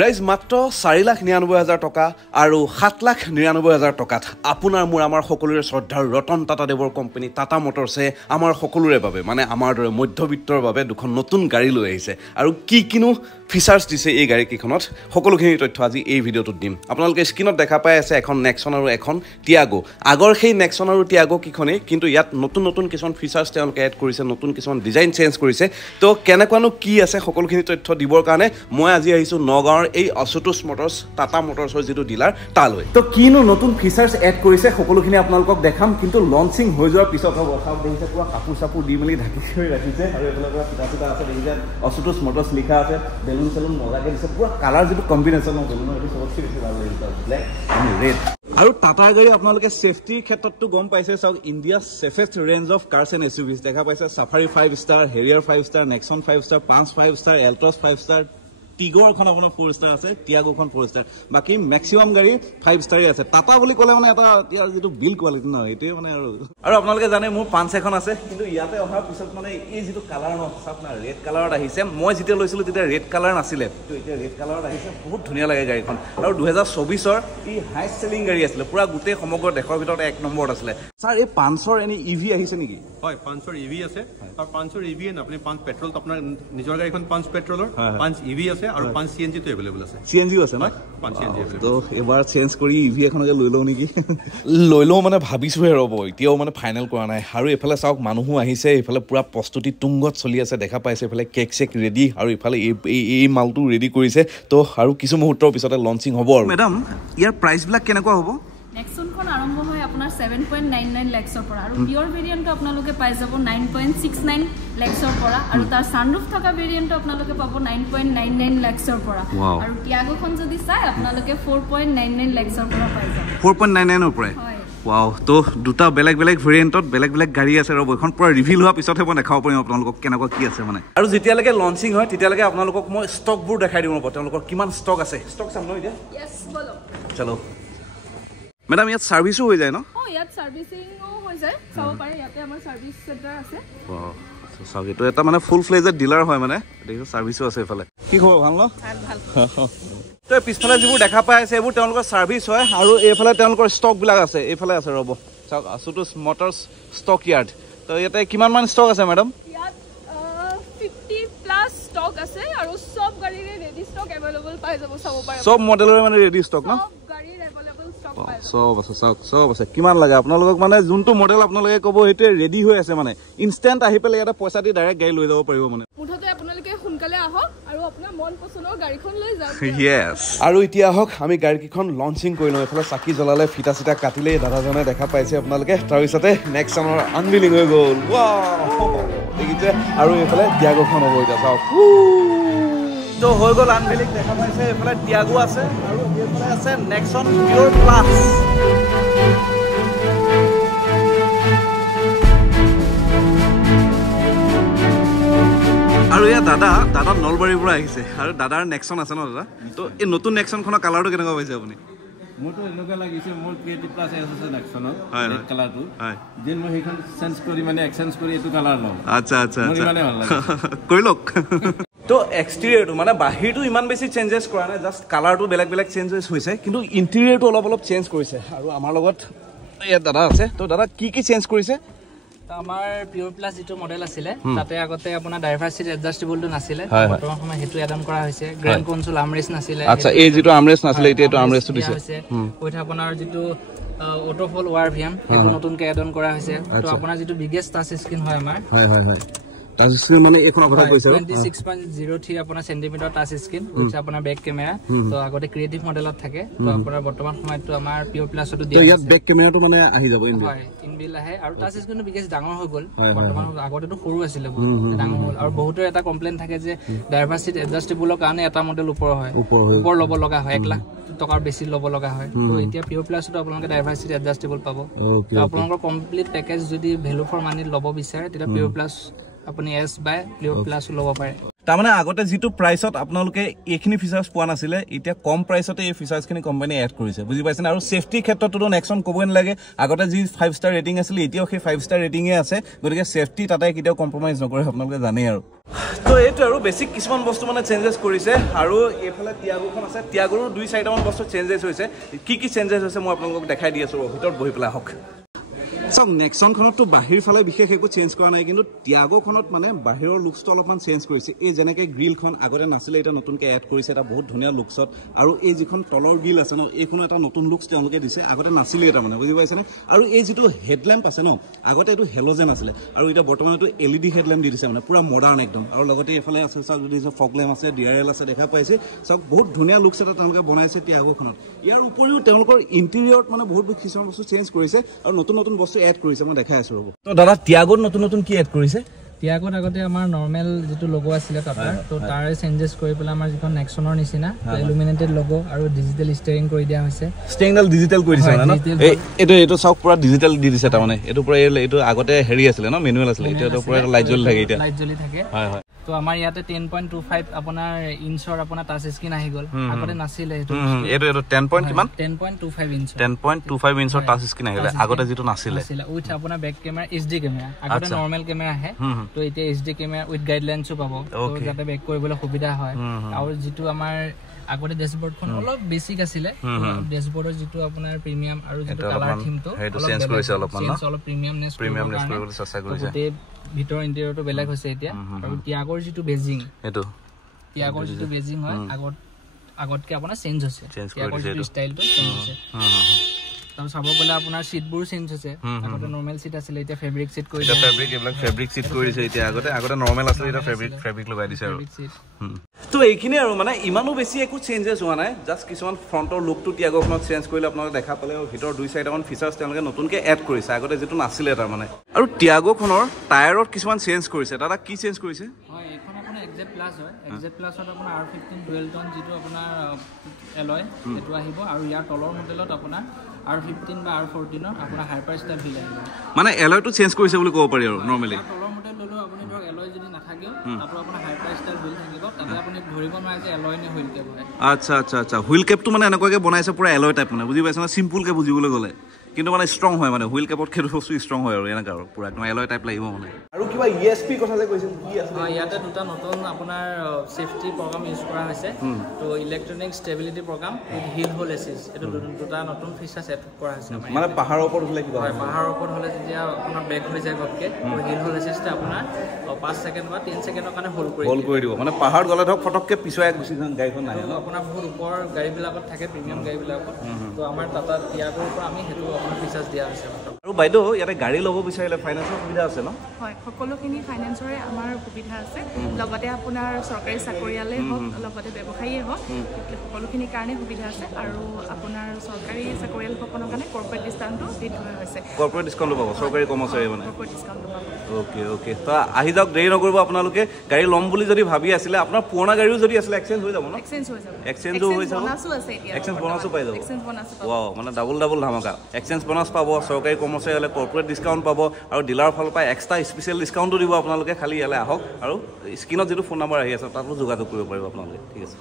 ৰাইজ মাত্ৰ 4,99,000 টকা আৰু 7,99,000 টকাত আপোনাৰ মোৰ আমাৰ সকলোৰে শ্ৰদ্ধাৰ ৰতন টাটাদেৱৰ কোম্পানী টাটা মটৰছে আমাৰ সকলোৰে বাবে মানে আমাৰ দৰে মধ্যবিত্তৰ বাবে দুখন নতুন গাড়ী লৈ আহিছে আৰু কিনো ফিচাৰ্ছ দিছে এই গাড়ীকেইখনত সকলোখিনি তথ্য আজি এই ভিডিঅ'টোত দিম। আপোনালোকে স্ক্ৰীনত দেখা পাই আছে এখন নেক্সন আৰু এখন টিয়াগো। আগৰ সেই নেক্সন আৰু টিয়াগো কিখনেই, কিন্তু ইয়াত নতুন কিছুমান ফিচাৰ্ছ তেওঁলোকে এড কৰিছে, নতুন কিছুমান ডিজাইন চেঞ্জ কৰিছে। তো কেনেকুৱানো কি আছে সকলোখিনি তথ্য দিবৰ কাৰণে মই আজি আহিছোঁ নগাঁৱৰ এই আশুতোষ মটৰ্ছ টাটা মটৰ্ছৰ যিটো ডিলাৰ তালৈ। তো কিনো নতুন ফিচাৰ্ছ এড কৰিছে সকলোখিনি আপোনালোকক দেখাম, কিন্তু লঞ্চিং হৈ যোৱাৰ পিছত হ'ব। চাওক দেখিছে পুৰা কাপোৰ চাপোৰ দি মেলি ঢাকি কৰি ৰাখিছে আৰু এইফালে পুৰা পিঠা চিঠা আছে, দেখিছে আশুতোষ মটৰ্ছ লিখা আছে, বেলুন চেলুন মজাকৈ দিছে, পুৰা কালাৰ যিটো কম্বিনেশ্যন হয় বেলুনৰ সেইটো চবতকৈ বেছি ভাল লাগিছে, ব্লেক এণ্ড ৰেড। আৰু টাটাৰ গাড়ী আপোনালোকে ছেফটিৰ ক্ষেত্ৰতো গম পাইছে। চাওক India safest range of cars and SUVs দেখা পাইছে। Safari 5 star, Harrier 5 star, Nexon 5 star, Punch 5 star, Altroz 5 star, টিগৰখন আপোনাৰ 4 ষ্টাৰ আছে, টিয়াগোখন 4 ষ্টাৰ, বাকী মেক্সিমাম গাড়ী 5 ষ্টাৰেই আছে। টাটা বুলি ক'লে মানে এটা ইয়াৰ যিটো বিল কোৱালিটি নহয় এইটোৱে মানে আৰু আপোনালোকে জানে মোৰ পাঞ্চ এখন আছে, কিন্তু ইয়াতে অহাৰ পিছত মানে এই যিটো কালাৰ ন চাওক না, ৰেড কালাৰত আহিছে। মই যেতিয়া লৈছিলোঁ তেতিয়া ৰেড কালাৰ নাছিলে, তো এতিয়া ৰেড কালাৰত আহিছে, বহুত ধুনীয়া লাগে গাড়ীখন। আৰু 2024ৰ ই হাইষ্ট চেলিং গাড়ী আছিলে, পুৰা গোটেই সমগ্ৰ দেশৰ ভিতৰত 1 নম্বৰত আছিলে। ছাৰ এই পাঞ্চৰ এনে ইভি আহিছে নেকি? হয়, পাঞ্চৰ ইভি আছে। আৰু পাঞ্চৰ ইভি আপুনি পাঞ্চ পেট্ৰল, আপোনাৰ নিজৰ গাড়ীখন পাঞ্চ পেট্ৰলৰ, পাঞ্চ ইভি আছে আৰু পাঞ্চ CNG টো এভেইলেবল আছে। CNG আছে না? পাঞ্চ CNG এভেইলেবল। তো এবাৰ চেঞ্জ কৰি ইভি এখনকে লৈ লওঁ নেকি? লৈ লওঁ মানে ভাবিছোহে, ৰ'ব এতিয়াও মানে ফাইনেল কৰা নাই। আৰু এইফালে চাওক মানুহো আহিছে, এইফালে পুৰা প্ৰস্তুতি তুংগত চলি আছে দেখা পাইছে। এইফালে কেক চেক ৰেডি আৰু ইফালে এই মালটো ৰেডি কৰিছে। তো আৰু কিছু মুহূৰ্তৰ পিছতে লঞ্চিং হ'ব। আৰু মেডাম ইয়াৰ প্ৰাইচবিলাক কেনেকুৱা হ'ব? নেক্সনখন আৰম্ভ হয় আপোনাৰ 7.99 লাখৰ পৰা, আৰু পিয়ৰ ভেৰিয়েণ্টটো আপোনালোকে পাই যাব 9.69 লাখৰ পৰা, আৰু তাৰ ছানৰুফ থকা ভেৰিয়েণ্টটো আপোনালোকে পাব 9.99 লাখৰ পৰা। আৰু টিয়াগোখন যদি চাই আপোনালোকে 4.99 লাখৰ পৰা পাই যাব। 4.99 ৰ পৰা? হয়। ৱাও, তো দুটা বেলেগ ভেৰিয়েণ্টত বেলেগ গাড়ী আছে। ৰ'ব এখন পুৰা ৰিভিল হোৱাৰ পিছতহে মই দেখাব পাৰিম আপোনালোকক কেনেকুৱা কি আছে মানে। আৰু যেতিয়ালৈকে লঞ্চিং হয় তেতিয়ালৈকে আপোনালোকক মই ষ্টকবোৰ দেখাই দিম। ৰ'ব তেওঁলোকৰ কিমান ষ্টক আছে। ষ্টক চাম ন এতিয়া? ইয়েছ, বলো চলো। মেডাম ইয়াত ছাৰ্ভিচো হৈ যায় ন? ইয়াত ছাৰ্ভিচিঙো হৈ যায়, চাব পাৰে। ইয়াতে আমাৰ ছাৰ্ভিচ চেণ্টাৰ আছে। চাওক এইটো এটা মানে ফুল ফ্লেজড ডিলাৰ হয় মানে, দেখিছোঁ ছাৰ্ভিচো আছে এইফালে। কি খবৰ, ভাল ন? ভাল। তো পিছফালে যিবোৰ দেখা পাই আছে এইবোৰ তেওঁলোকৰ ছাৰ্ভিচ হয়, আৰু এইফালে তেওঁলোকৰ ষ্টকবিলাক আছে। এইফালে আছে ৰ'ব, চাওক আশুতোষ মটৰ্ছ ষ্টক য়াৰ্ড। তো ইয়াতে কিমানমান ষ্টক আছে মেডাম? ইয়াত 50+ ষ্টক আছে, আৰু সব গাড়ীৰে ৰেডি ষ্টক এভেইলেবল পাই যাব, চাব পাৰে। সব মডেলৰে মানে ৰেডি ষ্টক ন? সব আছে, চাওক চব আছে। কিমান লাগে আপোনালোকক, মানে যোনটো মডেল আপোনালোকে ক'ব সেইটোৱে ৰেডি হৈ আছে, মানে ইনষ্টেণ্ট আহি পেলাই ইয়াতে পইচা দি ডাইৰেক্ট গাড়ী লৈ যাব পাৰিব মানে। মুঠতে আপোনালোকে সোনকালে আহক আৰু আপোনাৰ মন পছন্দৰ গাড়ীখন লৈ যাওক। ইয়েছ। আৰু এতিয়া আহক আমি গাড়ীকেইখন লঞ্চিং কৰি লওঁ। এইফালে চাকি জ্বলালে, ফিটা চিটা কাটিলে, দাদাজনে দেখা পাইছে আপোনালোকে। তাৰপিছতে নেক্সনৰ আনভিলিং হৈ গ'ল, ৱাও দেখিছে। আৰু এইফালে টিয়াগোখন হ'ব এতিয়া, চাওক তো হৈ গ'ল আনভিলিং দেখা পাইছে। এইফালে টিয়াগো আছে আৰু এইফালে আছে নেক্সন পিয়ৰ প্লাছ। আৰু এয়া দাদা নলবাৰীৰ পৰা আহিছে, আৰু দাদাৰ নেক্সন আছে ন দাদা? তো এই নতুন নেক্সনখনৰ কালাৰটো কেনেকুৱা পাইছে আপুনি? মোৰতো এনেকুৱা লাগিছে, মোৰ ক্ৰিয়েটিভ প্লাছ আছে নেক্সনত, হয় ৰেড কালাৰটো, যেন মই সেইখন চেঞ্জ কৰি মানে এক্সচেঞ্জ কৰি এইটো কালাৰ লওঁ। আচ্ছা ইমানে ভাল লাগে, কৰি লওক। তো এক্সটেৰিয়ৰটো মানে বাহিৰটো ইমান বেছি চেঞ্জেছ কৰা নাই, জাষ্ট কালাৰটো বেলেগ চেঞ্জেছ হৈছে, কিন্তু ইণ্টেৰিয়ৰটো অলপ চেঞ্জ কৰিছে। আৰু আমাৰ লগত ইয়াত দাদা আছে। তো দাদা কি চেঞ্জ কৰিছে? আমাৰ পিয়ৰ প্লাছ যিটো মডেল আছিলে তাতে আগতে আপোনাৰ ড্ৰাইভাৰ চিট এডজাষ্টেবলটো নাছিলে, বৰ্তমান সময়ত সেইটো এড অন কৰা হৈছে। গ্ৰেণ্ড কনসোল আৰ্মৰেষ্ট নাছিলে, আচ্ছা এই যিটো আৰ্মৰেষ্ট নাছিলে এতিয়া এইটো আৰ্মৰেষ্টটো দিছে। উইথ আপোনাৰ যিটো অটো ফল ৱাৰ ভিএম সেইটো নতুনকৈ এড অন কৰা হৈছে। তো আপোনাৰ যিটো বিগেষ্ট টাচ স্ক্ৰীন হয় আমাৰ, হয় টাচ স্ক্ৰীন মানে এইখনৰ কথা কৈছে 26.03 আপোনাৰ চেণ্টিমিটাৰ টাচ স্ক্ৰীন উইথ আপোনাৰ বেক কেমেৰা। তো আগতে ক্ৰিয়েটিভ মডেলত থাকে, তো আপোনাৰ বৰ্তমান সময়তো আমাৰ পিয়ৰ প্লাছটো দিয়া আছে। ইয়াত বেক কেমেৰাটো মানে আহি যাব ইনবিল্ট আহে, আৰু টাচ স্ক্ৰীনটো বিগেষ্ট ডাঙৰ হৈ গ'ল বৰ্তমান। আগতেতো সৰু আছিলে, ডাঙৰ হ'ল। আৰু বহুতৰ এটা কমপ্লেইন থাকে যে ড্ৰাইভাৰ চিট এডজাষ্টেবলৰ কাৰণে এটা মডেল ওপৰ হয়, ওপৰ ল'ব লগা হয়, 1 লাখ টকাৰ বেছি ল'ব লগা হয়। তো এতিয়া পিয়ৰ প্লাছটো আপোনালোকে ড্ৰাইভাৰ চিট এডজাষ্টেবল পাব। তো আপোনালোকৰ কমপ্লিট পেকেজ যদি ভেলু ফৰ মানি ল'ব বিচাৰে তেতিয়া পিয়ৰ প্লাছ আপুনি S বাই Clio Plus ল'ব পাৰে তাৰমানে আগতে যেটো প্ৰাইসত আপোনালোকে এইখিনি ফিচাৰ্স পোৱা নাছিলে এতিয়া কম প্ৰাইসতে এই ফিচাৰ্সখিনি কোম্পানী এড কৰিছে বুজি পাইছেনে আৰু সেফটি ক্ষেত্ৰতো নেক্সন ক'বই নালাগে আগতে যি 5 ষ্টাৰ ৰেটিং আছিল এতিয়াও সেই 5 ষ্টাৰ ৰেটিংয়ে আছে গতিকে সেফটি তাতে কেতিয়াও কম্প্ৰমাইজ নকৰে আপোনালোকে জানে আৰু তো এইটো আৰু বেসিক কিছুমান বস্তু মানে চেঞ্জেস কৰিছে আৰু এফালে টিয়াগোখন আছে টিয়াগোৰ 2-4টা মান বস্তু চেঞ্জেস হৈছে কি চেঞ্জেস হৈছে মই আপোনালোকক দেখাই দি আছো ভিতৰত বহি পেলাই হক সব নেক্সনখনত তো বাহিৰ ফালে বিশেষ একো চেঞ্জ কৰা নাই কিন্তু টিয়াগোখনত মানে বাহিৰৰ লুকসটো অলপমান চেঞ্জ কৰিছে এই যেনেকৈ গ্ৰিলখন আগতে নাছিলে এটা নতুনকৈ এড কৰিছে এটা বহুত ধুনীয়া লুকসত আৰু এই যিখন তলৰ গ্ৰিল আছে ন এইখনো এটা নতুন লুকস তেওঁলোকে দিছে আগতে নাছিলে এটা মানে বুজি পাইছেনে আৰু এই যিটো হেডল্যাম্প আছে ন আগতে এইটো হেলোজেন আছিলে আৰু এটা বৰ্তমান এইটো LED হেডল্যাম্প দি দিছে মানে পুৰা মডাৰ্ণ একদম আৰু লগতে এফালে আছে সব যদি ফগ ল্যাম্প আছে DRL আছে দেখা পাইছে সব বহুত ধুনীয়া লুকস এটা তেওঁলোকে বনাইছে টিয়াগোখনত ইয়াৰ উপৰিও তেওঁলোকৰ ইন্টেৰিয়ৰত মানে বহুত কিছুমান বস্তু চেঞ্জ কৰিছে আৰু নতুন নতুন বস্তু এড কৰিছে মই দেখাই আছো ৰব তো দাদা টিয়াগোত নতুন কি এড কৰিছে টিয়াগোত আগতে আমাৰ নৰ্মেল যেটো লোগো আছিলে টাটাৰ তো তাৰে চেঞ্জেস কৰি পেলাই আমাৰ যিখন নেক্সনৰ নিচিনা ইলুমিনেটেড লোগো আৰু ডিজিটেল ষ্টিয়াৰিং কৰি দিয়া হৈছে ষ্টিয়াৰিংডাল ডিজিটেল কৰি দিছে না এইটো সব পুৰা ডিজিটেল দি দিছে তাৰমানে এইটো পুৰা এইটো আগতে হেৰি আছিল ন মেনুৱেল আছিল এতিয়া পুৰা লাইট জ্বলি থাকে এতিয়া লাইট জ্বলি থাকে হয় তো আমাৰ ইয়াতে 10.25 আপোনাৰ ইঞ্চৰ আপোনাৰ টাচ স্ক্ৰীন আহি গল আগতে নাছিলে এইটো 10 পইণ্ট কিমান 10.25 ইঞ্চ 10.25 ইঞ্চৰ টাচ স্ক্ৰীন আহিলে আগতে যেটো নাছিলে উইথ আপোনাৰ বেক কেমেৰা HD কেমেৰা আগতে নৰ্মেল কেমেৰা আহে তো এতিয়া HD কেমেৰা উইথ গাইডলাইনছও পাব তো যাতে বেক কৰিবলৈ সুবিধা হয় আৰু যেটো আমাৰ আগতে ড্যাশবোৰ্ডখন অলপ বেসিক আছিলে ড্যাশবোৰ্ডৰ যেটো আপোনাৰ প্ৰিমিয়াম আৰু যেটো কালাৰ থিমটো চেঞ্জ কৰিছে অলপমান অলপ প্ৰিমিয়ামনেস কৰিবলৈ চেষ্টা কৰিছে ভিতৰ ইন্টেৰিয়ৰটো বেলেগ হৈছে এতিয়া আৰু টিয়াগোৰ যেটো বেজিং এটো টিয়াগোৰ যেটো বেজিং হয় আগতকে আপোনাৰ চেঞ্জ হৈছে টিয়াগোৰ যেটো ষ্টাইলটো চেঞ্জ হৈছে তাৰ চাব গলে আপোনাৰ সিটবোৰ চেঞ্জ হৈছে আগতে নৰ্মেল সিট আছিল এতিয়া ফেব্ৰিক সিট কৰি দিছে ফেব্ৰিক সিট কৰি দিছে এতিয়া আগতে নৰ্মেল আছিল এতিয়া ফেব্ৰিক লগাই দিছে আৰু তো এইখিনি আৰু মানে ইমানো বেছি একো চেঞ্জেস হোৱা নাই জাস্ট কিছুমান ফ্ৰন্টৰ লুকটো টিয়াগোখনত চেঞ্জ কৰিলে আপোনালোকে দেখা পালে আৰু ভিতৰ 2-4টা মান ফিচাৰ্স তেওঁলোকে নতুনকৈ এড কৰিছে আগতে যেটো নাছিলে তাৰ মানে আৰু টিয়াগোখনৰ টায়াৰত কিছুমান চেঞ্জ কৰিছে দাদা কি চেঞ্জ কৰিছে হয় এখন আপোনাৰ এক্সজেট প্লাস হয় এক্সজেট প্লাসত আপোনাৰ R15 ডুৱেল টোন যেটো আপোনাৰ এলয় এটো আহিব আৰু ইয়াৰ তলৰ মডেলত আপোনাৰ R15 বা R14 আপোনাৰ হাইপাৰ ষ্টাইল ফিল আহিব মানে এলয়টো চেঞ্জ কৰিছে বুলি ক'ব পাৰি আৰু নৰমালি তলৰ মডেল ললো আপুনি ধৰক এলয় যদি নাথাকে তাতো আপোনাৰ হাইপাৰ ষ্টাইল ফিল থাকিব তাতে আপুনি ধৰিব নোৱাৰে যে এলয় নে হুইল কেপ হয় আচ্ছা হুইল কেপটো মানে এনেকুৱাকে বনাইছে পুৰা এলয় টাইপ মানে বুজি পাইছে না সিম্পলকে বুজিবলৈ গ'লে কিন্তু মানে ষ্ট্ৰং হয় মানে হুইল কেপত খেৰ বস্তু ষ্ট্ৰং হয় আৰু এনেকা আৰু পুৰা একদম এলয় টাইপ লাগিব মানে আৰু কিবা ESP কথা যে কৈছিল কি আছে ইয়াতে দুটা নতুন আপোনাৰ সেফটি প্ৰগ্ৰাম ইউজ কৰা হৈছে তো electronic stability program with hill hold assist এটো দুটা নতুন ফিচাৰ সেট কৰা হৈছে মানে পাহাৰৰ ওপৰত হলে কিবা হয় পাহাৰৰ ওপৰত হলে যেতিয়া আপোনাৰ ব্ৰেক হৈ যায় গটকে তো হিল হোল এসিসটা আপোনাৰ 5 সেকেন্ড বা 10 সেকেন্ডৰ কাৰণে হোল্ড কৰি দিব মানে পাহাৰ গলে ধৰক ফটককে পিছুৱাই গুচি যান গাড়ীখন নাই আপোনাৰ বহুত ওপৰ গাড়ীবিলাকত থাকে প্ৰিমিয়াম গাড়ীবিলাকত তো আমাৰ টাটা টিয়াগোৰ পৰা আমি হেতু আপোনাৰ ফিচাৰ্স দিয়া হৈছে আৰু বাইদেউ ইয়াতে গাড়ী ল'ব বিচাৰিলে ফাইনান্সৰ সুবিধা আছে ন হয় সকলোখিনি ফাইনান্সৰে আমাৰ সুবিধা আছে লগতে আপোনাৰ চৰকাৰী চাকৰিয়ালে হওক লগতে ব্যৱসায়ীয়ে হওক সকলোখিনি কাৰণে সুবিধা আছে আৰু আপোনাৰ চৰকাৰী চাকৰিয়ালসকলৰ কাৰণে কৰ্পৰেট ডিসকাউণ্টটো দি থোৱা হৈছে কৰ্পৰেট ডিসকাউণ্ট পাব চৰকাৰী কৰ্মচাৰী মানে কৰ্পৰেট ডিসকাউণ্ট পাব ওকে তো আহি যাওক দেৰি নকৰিব আপোনালোকে গাড়ী ল'ম বুলি যদি ভাবি আছিলে আপোনাৰ পুৰণা গাড়ীও যদি আছিলে এক্সচেঞ্জ হৈ যাব ন এক্সচেঞ্জো হৈ যাব বোনাসো আছে এতিয়া এক্সচেঞ্জ বোনাসো পাই যাব এক্সচেঞ্জ বোনাস পাব ওয়াও মানে ডাবল ধামাকা এক্সচেঞ্জ বোনাস পাব চৰকাৰী কৰ্মচাৰী হলে কৰ্পৰেট ডিসকাউণ্ট পাব আৰু ডিলাৰৰ ফালৰ পৰা এক্সট্ৰা স্পেচিয়েল ডিসকাউণ্টটো দিব আপোনালোকে খালি ইয়ালে আহক আৰু স্ক্ৰীনত যেটো ফোন নম্বৰ আহি আছে তাতো যোগাযোগ কৰিব পাৰিব আপোনালোকে ঠিক আছে